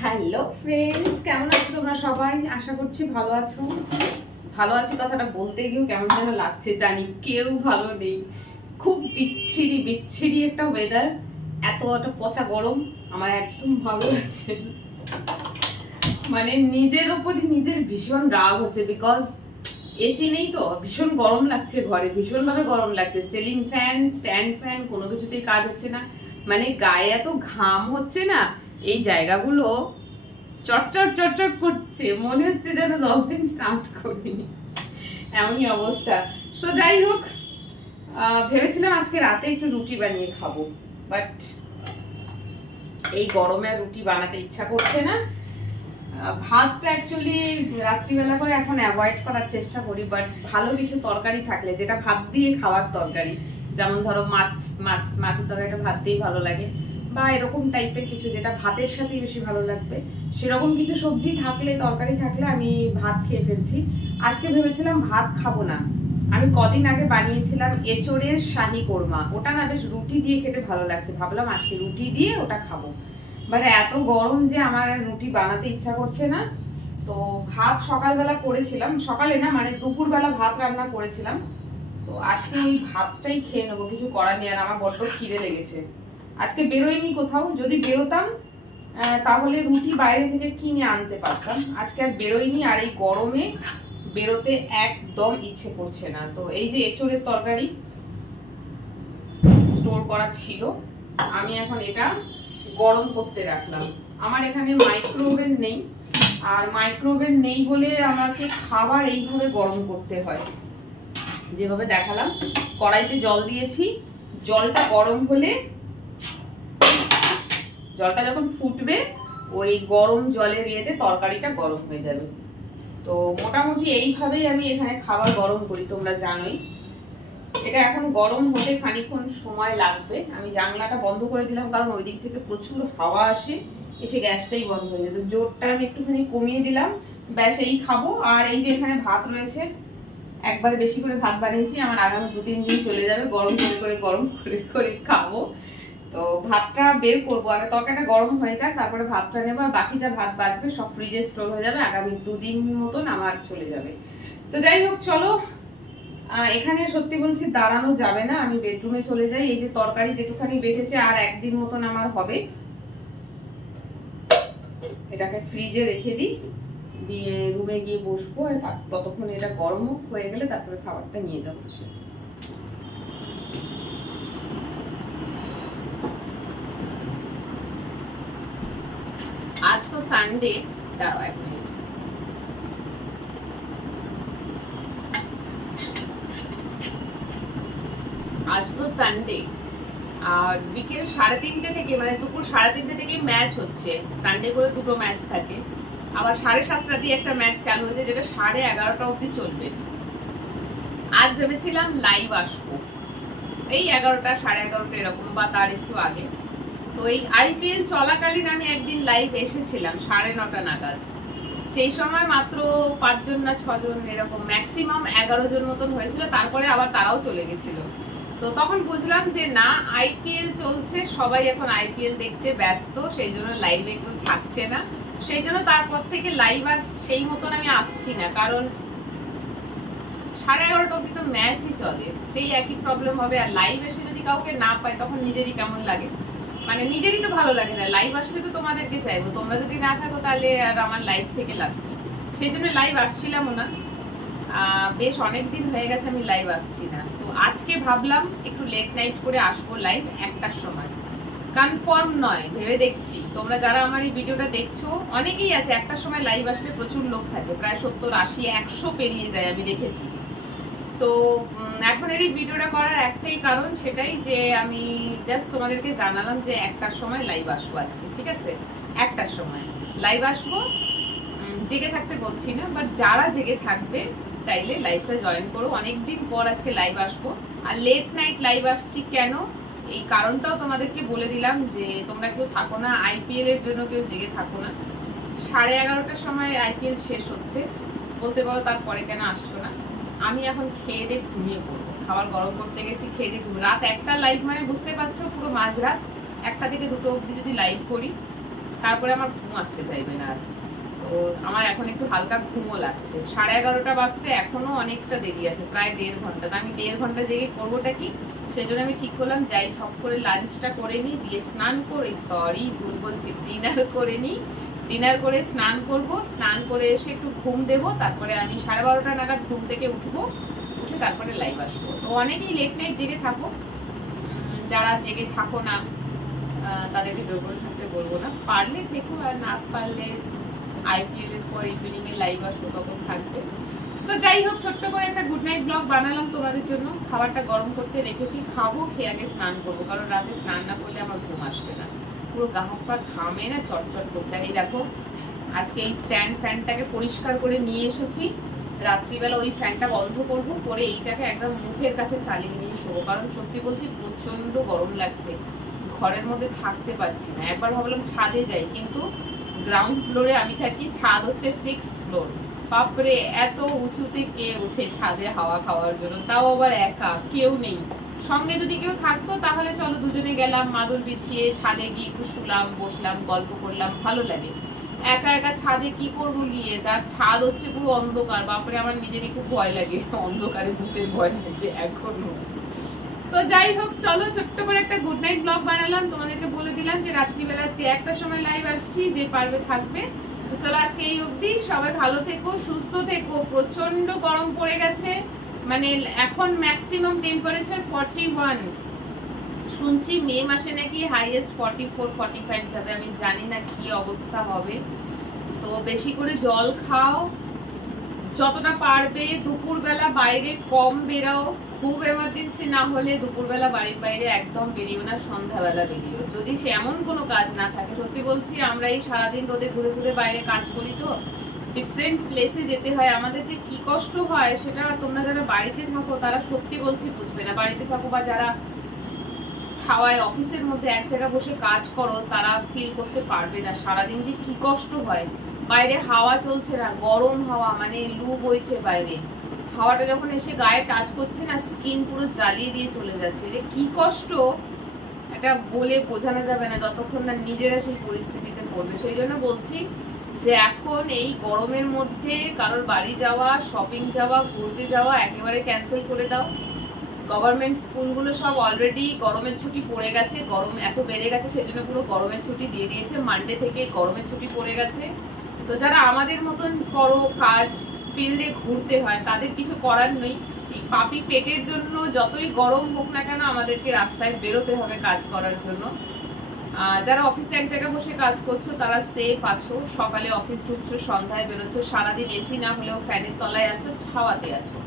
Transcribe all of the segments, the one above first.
Hello friends, কেমন আছো তোমরা সবাই? আশা করছি ভালো আছো। ভালো আছি কথাটা বলতে গিয়েও কেমন যেন লাগছে, জানি কেউ ভালো নেই। খুব বিচ্ছিরি বিচ্ছিরি একটা ওয়েদার, একটা পচা গরম, আমার একদম ভালো লাগছে। মানে নিজের ওপরই নিজের ভীষণ রাগ হচ্ছে, বিকজ এসি নেই তো, ভীষণ গরম লাগছে ঘরে, ভীষণ ভাবে গরম লাগছে। সিলিং ফ্যান, স্ট্যান্ড ফ্যান, কোনো কিছুতেই কাজ হচ্ছে না। মানে গায়ে এত ঘাম হচ্ছে না, এই জায়গাগুলো চটচট চটচট করছে, মনে হচ্ছে যেন 10 দিন স্টার্ট করিনি, এমনই অবস্থা। সো যাই হোক, ভেবেছিলাম আজকে রাতে একটু রুটি বানিয়ে খাবো, বাট এই গরমে আর রুটি বানাতে ইচ্ছা করছে না। ভাতটা অ্যাকচুয়ালি রাত্রিবেলা করে এখন অ্যাভয়েড করার চেষ্টা করি, বাট ভালো কিছু তরকারি থাকলে, যেটা ভাত দিয়ে খাওয়ার তরকারি, যেমন ধরো মাছের তরকারিটা ভাত দিয়েই ভালো লাগে, বা এরকম টাইপের কিছু যেটা ভাতের সাথেই বেশি ভালো লাগবে, সেরকম কিছু সবজি থাকলে, তরকারি থাকলে আমি ভাত খেয়ে ফেলছি। আজকে ভেবেছিলাম ভাত খাবো না। আমি কদিন আগে বানিয়েছিলাম এঁচোড়ের শাহী কোরমা, ওটা না বেশ রুটি দিয়ে খেতে ভালো লাগছে, ভাবলাম আজকে রুটি দিয়ে ওটা খাবো। মানে এত গরম যে আমার রুটি বানাতে ইচ্ছা করছে না। তো ভাত সকালবেলা করেছিলাম, সকালে না মানে দুপুরবেলা ভাত রান্না করেছিলাম, তো আজকে ওই ভাতটাই খেয়ে নেবো, কিছু করার নেই। আর আমার বড্ড খিদে লেগেছে, আজকে বেরোইনি কোথাও, যদি বেরোতাম তাহলে রুটি বাইরে থেকে কিনে আনতে পারতাম। আজকে আর বেরোইনি, আর এই গরমে বেরোতে একদম ইচ্ছে করছে না। তো এই যে এঁচোড়ের তরকারি স্টোর করা ছিল, আমি এখন এটা গরম করতে রাখলাম। আমার এখানে মাইক্রোওভেন নেই, আর মাইক্রোওভেন নেই বলে আমাকে খাবার এইভাবে গরম করতে হয়, যেভাবে দেখালাম। কড়াইতে জল দিয়েছি, জলটা গরম হলে, জলটা যখন ফুটবে, ওই গরম জলের ইয়েতে তরকারিটা গরম হয়ে যাবে। তো মোটামুটি এইভাবেই আমি এখানে খাবার গরম করি, তোমরা জানোই। এটা এখন গরম হতে খানিকক্ষণ সময় লাগবে। আমি জানলাটা বন্ধ করে দিলাম, কারণ ওই দিক থেকে প্রচুর হাওয়া আসে, এসে গ্যাসটাই বন্ধ হয়ে যেত। জোরটা আমি একটুখানি কমিয়ে দিলাম, ব্যাস এই খাবো। আর এই যে এখানে ভাত রয়েছে, একবারে বেশি করে ভাত বানিয়েছি, আমার আগামী 2-3 দিন চলে যাবে, গরম করে করে খাবো। তো ভাতটা বের করবো, আগে তরকারিটা গরম হয়ে যাক, তারপরে ভাতটা নেবো। আর বাকি যা ভাত বাঁচবে সব ফ্রিজে স্টোর হয়ে যাবে, আগামী 2 দিন মতন আমার চলে যাবে। তো যাই হোক, চলো। এখানে সত্যি বলছি দাঁড়ানো যাবে না, আমি বেডরুমে চলে যাই। এই যে তরকারি যেটুখানি বেঁচেছে, আর 1 দিন মতন আমার হবে, এটাকে ফ্রিজে রেখে দিই, দিয়ে রুমে গিয়ে বসবো। ততক্ষণ এটা গরম হয়ে গেলে তারপরে খাবারটা নিয়ে যাবো। আজ তো সানডে, দাঁড়াও 1 মিনিট। আজ তো সানডে, আর বিকেল 3:30 থেকে, মানে দুপুর 3:30 থেকে ম্যাচ হচ্ছে। সানডে করে 2টো ম্যাচ থাকে, আবার 7:30 দিয়ে একটা ম্যাচ চালু হয়েছে, যেটা 11:30 অব্দি চলবে। আজ ভেবেছিলাম লাইভ আসবো এই 11টা 11:30 এরকম, বা তার একটু আগে। তো এই আইপিএল চলাকালীন আমি একদিন লাইভ এসেছিলাম 9:30 নাগাদ। সেই সময় মাত্র 5 জন না 6 জন এরকম, ম্যাক্সিমাম 11 জন মতন হয়েছিল, তারপরে আবার তারাও চলে গেছিল। তো তখন বুঝলাম যে না, আইপিএল চলছে, সবাই এখন আইপিএল দেখতে ব্যস্ত, সেই জন্য লাইভে কেউ থাকছে না। সেই জন্য তারপর থেকে লাইভ আর সেই মতন আমি আসছি না, কারণ 11:30 অব্দি তো ম্যাচই চলে, সেই একই প্রবলেম হবে। আর লাইভ এসে যদি কাউকে না পাই, তখন নিজেরই কেমন লাগে, মানে নিজেরই তো ভালো লাগে না। লাইভ আসলে তো তোমাদেরকে চাইবো, তোমরা যদি না থাকো তাহলে আর আমার লাইভ থেকে লাভ কি। সেই জন্য লাইভ আসছিলাম না, বেশ অনেকদিন হয়ে গেছে আমি লাইভ আসছি না। তো আজকে ভাবলাম একটু লেট নাইট করে আসবো লাইভ 1টার সময়। কনফার্ম নয়, ভেবে দেখছি। তোমরা যারা আমার এই ভিডিওটা দেখছো, অনেকেই আছে 1টার সময় লাইভ আসলে প্রচুর লোক থাকে, প্রায় 70, 80, 100 পেরিয়ে যায়, আমি দেখেছি। তো এখন এই ভিডিওটা করার একটাই কারণ, সেটাই যে আমি জাস্ট তোমাদেরকে জানালাম যে 1টার সময় লাইভ আসবো আজকে, ঠিক আছে? 1টার সময় লাইভ আসবো। জেগে থাকতে বলছি না, বাট যারা জেগে থাকবে চাইলে লাইভটা জয়েন করো। অনেকদিন পর আজকে লাইভ আসবো। আর লেট নাইট লাইভ আসছি কেন, এই কারণটাও তোমাদেরকে বলে দিলাম, যে তোমরা কেউ থাকো না আইপিএল এর জন্য, কেউ জেগে থাকো না। 11:30টার সময় আইপিএল শেষ হচ্ছে, বলতে পারো তারপরে কেন আসছো না। আমি এখন খেয়ে দিয়ে ঘুমিয়ে পড়বো, খাবার গরম করতে গেছি, খেয়ে দেখুন রাত 1টা লাইভ মানে বুঝতে পারছো পুরো মাঝরাত 1টা থেকে 2টো অবধি যদি লাইভ করি তারপরে আমার ঘুম আসতে চাইবে না আর। তো আমার এখন একটু হালকা ঘুমও লাগছে, 11:30 বাজতে এখনো অনেকটা দেরি আছে, প্রায় 1.5 ঘন্টা। তো আমি 1.5 ঘন্টা জেগে করবোটা কি, সেজন্য আমি ঠিক করলাম যাই ছক করে লাঞ্চটা করে নিই, দিয়ে স্নান করে, সরি ভুল বলছি, ডিনার করে নিই। ডিনার করে স্নান করব, স্নান করে এসে একটু ঘুম দেবো, তারপরে আমি 12:30 নাগাদ ঘুম থেকে উঠবো, উঠে তারপরে লাইভ আসবো। তো অনেকেই লেট নাইট জেগে থাকো, যারা জেগে থাকো না তাদেরকে জোর করে থাকতে বলবো না, পারলে থেকো, আর না পারলে আইপিএল এর পর ইভিনিং এ লাইভ আসবো তখন থাকবে। তো যাই হোক, ছোট্ট করে একটা গুড নাইট ব্লগ বানালাম তোমাদের জন্য। খাবারটা গরম করতে রেখেছি, খাবো, খেয়ে আগে স্নান করবো, কারণ রাতে স্নান না করলে আমার ঘুম আসবে না, পুরো গা হাত পা ঘামে না চটচট করছে। এই দেখো আজকে এই স্ট্যান্ড ফ্যানটাকে পরিষ্কার করে নিয়ে এসেছি, রাত্রিবেলা ওই ফ্যানটা বন্ধ করবো, করে এইটাকে একদম মুখের কাছে চালিয়ে নিয়ে শোবো, কারণ সত্যি বলছি প্রচন্ড গরম লাগছে, ঘরের মধ্যে থাকতে পারছি না। একবার ভাবলাম ছাদে যাই, কিন্তু গ্রাউন্ড ফ্লোরে আমি থাকি, ছাদ হচ্ছে 6th ফ্লোর, বাপরে এত উঁচুতে কে উঠে ছাদে হাওয়া খাওয়ার জন্য, তাও আবার একা, কেউ নেই। সঙ্গে যদি কেউ থাকতো তাহলে চলো দুজনে গেলাম, মাদুর বিছিয়ে ছাদে গিয়ে একটু শুলাম, বসলাম, গল্প করলাম, ভালো লাগে। একা একা ছাদে কি করবো গিয়ে, যার ছাদ হচ্ছে পুরো অন্ধকার, বাপরে আমার নিজেরই খুব ভয় লাগে, অন্ধকারে ভূতের ভয় লাগে এখনো। তো যাই হোক, চলো ছোট্ট করে একটা গুড নাইট ব্লগ বানালাম, তোমাদেরকে বলে দিলাম যে রাত্রিবেলা আজকে 1টার সময় লাইভ আসছি, যে পারবে থাকবে। তো চলো আজকে এই অবধি, সবাই ভালো থেকো, সুস্থ থেকো। প্রচন্ড গরম পড়ে গেছে, মানে এখন ম্যাক্সিমাম টেম্পারেচার 41, শুনছি মে মাসে নাকি হাইয়েস্ট 44-45 যাবে, আমি জানি না কি অবস্থা হবে। তো বেশি করে জল খাও, যতটা পারবে দুপুরবেলা বাইরে কম বেরাও, খুব এমার্জেন্সি না হলে দুপুরবেলা বাড়ির বাইরে একদম বেরিও না, সন্ধ্যাবেলা বেরিও যদি সে এমন কোনো কাজ না থাকে। সত্যি বলছি, আমরা এই সারাদিন রোদে ঘুরে ঘুরে বাইরে কাজ করি, তো ডিফারেন্ট প্লেসে যেতে হয়, আমাদের যে কি কষ্ট হয় সেটা তোমরা যারা বাড়িতে থাকো তারা সত্যি বলছি বুঝবে না। বাড়িতে থাকো বা যারা ছাওয়ায় অফিসের মধ্যে এক জায়গায় বসে কাজ করো তারা ফিল করতে পারবে না সারাদিন যে কি কষ্ট হয়। বাইরে হাওয়া চলছে না, গরম হাওয়া, মানে লু বইছে বাইরে, হাওয়াটা যখন এসে গায়ে টাচ করছে না, স্কিন পুরো জ্বালিয়ে দিয়ে চলে যাচ্ছে, যে কি কষ্ট এটা বলে বোঝানো যাবে না যতক্ষণ না নিজেরা সেই পরিস্থিতিতে পড়বে। সেই জন্য বলছি যে এখন এই গরমের মধ্যে কারোর বাড়ি যাওয়া, শপিং যাওয়া, ঘুরতে যাওয়া একেবারে ক্যান্সেল করে দাও। গভর্নমেন্ট স্কুলগুলো সব অলরেডি গরমের ছুটি পড়ে গেছে, গরম এত বেড়ে গেছে সেজন্য পুরো গরমের ছুটি দিয়ে দিয়েছে, মানডে থেকে গরমের ছুটি পড়ে গেছে। তো যারা আমাদের মতন করো কাজ, ফিল্ডে ঘুরতে হয়, তাদের কিছু করার নেই, এই পাপি পেটের জন্য যতই গরম হোক না কেন আমাদেরকে রাস্তায় বেরোতে হবে কাজ করার জন্য। যারা অফিসে এক জায়গায় বসে কাজ করছো তারা সেফ আছো, সকালে অফিস ঢুকছো, সন্ধ্যায় বেরোচ্ছো, সারাদিন এসি না হলেও ফ্যানের তলায় আছো, ছাওয়াতে আছো।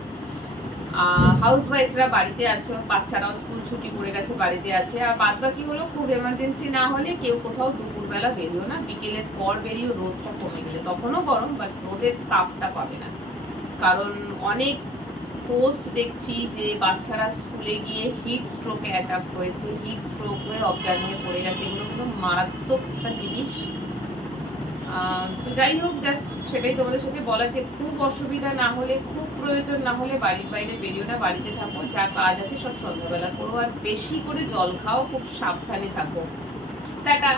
হাউস ওয়াইফরা বাড়িতে আছো, বাচ্চারাও স্কুল ছুটি পড়ে গেছে, বাড়িতে আছে। আর বাদ বাকি হলো খুব এমার্জেন্সি না হলে কেউ কোথাও দুপুরবেলা বেরিও না, বিকেলের পর বেরিও, রোদটা কমে গেলে, তখনও গরম বাট রোদের তাপটা পাবে না। কারণ অনেক পোস্ট দেখছি যে বাচ্চারা স্কুলে গিয়ে হিট স্ট্রোকে অ্যাটাক হয়েছে, হিট স্ট্রোক হয়ে অজ্ঞান হয়ে পড়ে গেছে, এগুলো কিন্তু মারাত্মক একটা জিনিস। তো যাই হোক, জাস্ট সেটাই তোমাদের সাথে বলার যে খুব অসুবিধা না হলে, খুব প্রয়োজন না হলে বাড়ির বাইরে বেরিও না, বাড়িতে থাকো, যা কাজ আছে সব সন্ধ্যাবেলা করো, আর বেশি করে জল খাও, খুব সাবধানে থাকো। টাটা।